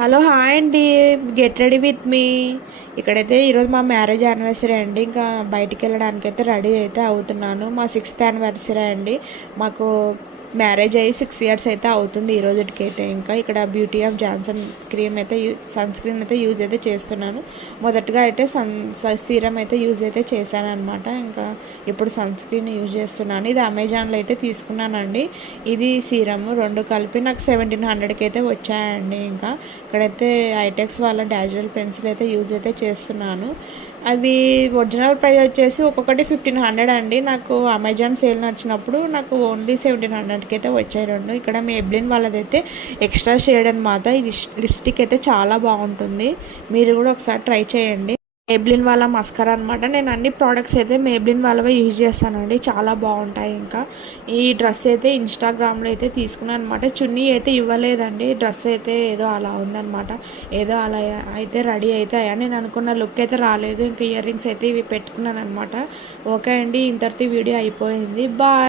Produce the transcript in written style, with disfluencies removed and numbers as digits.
Hello hi అండి. Get ready with me. ఇక్కడైతే ఈరోజు మా మ్యారేజ్ యానివర్సరీ అండి. ఇంకా బయటికి వెళ్ళడానికి అయితే రెడీ అయితే అవుతున్నాను. మా 6th యానివర్సరీ అండి. మాకు మ్యారేజ్ అయ్యి 6 years అయితే అవుతుంది ఈ రోజుకైతే. ఇంకా ఇక్కడ బ్యూటీ ఆఫ్ జాన్సన్ క్రీమ్ అయితే సన్ స్క్రీన్ అయితే యూజ్ అయితే చేస్తున్నాను. మొదటగా అయితే సీరం అయితే యూజ్ అయితే చేశాను అనమాట. ఇంకా ఇప్పుడు సన్ స్క్రీన్ యూజ్ చేస్తున్నాను. ఇది అమెజాన్లో అయితే తీసుకున్నానండి. ఇది సీరము రెండు కలిపి నాకు 1700కి అయితే వచ్చాయండి. ఇంకా ఇక్కడైతే ఐటెక్స్ వాళ్ళ డాజువల్ పెన్సిల్ అయితే యూజ్ అయితే చేస్తున్నాను. అవి ఒరిజినల్ ప్రైస్ వచ్చేసి ఒక్కొక్కటి 1500 అండి. నాకు అమెజాన్ సేల్ నచ్చినప్పుడు నాకు ఓన్లీ 1700కి అయితే వచ్చాయి రెండు. ఇక్కడ మేబ్లిన్ వాళ్ళదైతే ఎక్స్ట్రా షేడ్ అనమాట. ఈ లిప్స్టిక్ అయితే చాలా బాగుంటుంది. మీరు కూడా ఒకసారి ట్రై చేయండి. మేబ్లిన్ వాళ్ళ మస్కరా అనమాట. నేను అన్ని ప్రోడక్ట్స్ అయితే మేబ్లిన్ వాళ్ళవే యూజ్ చేస్తానండి. చాలా బాగుంటాయి. ఇంకా ఈ డ్రెస్ అయితే ఇన్స్టాగ్రామ్లో అయితే తీసుకున్నాను అనమాట. చున్నీ అయితే ఇవ్వలేదండి. డ్రెస్ అయితే ఏదో అలా ఉందనమాట. ఏదో అలా అయితే రెడీ అయితే అయ్యా. నేను అనుకున్న లుక్ అయితే రాలేదు. ఇంకా ఇయర్ రింగ్స్ అయితే ఇవి పెట్టుకున్నాను అనమాట. ఓకే అండి, ఇంతటితో వీడియో అయిపోయింది. బాయ్.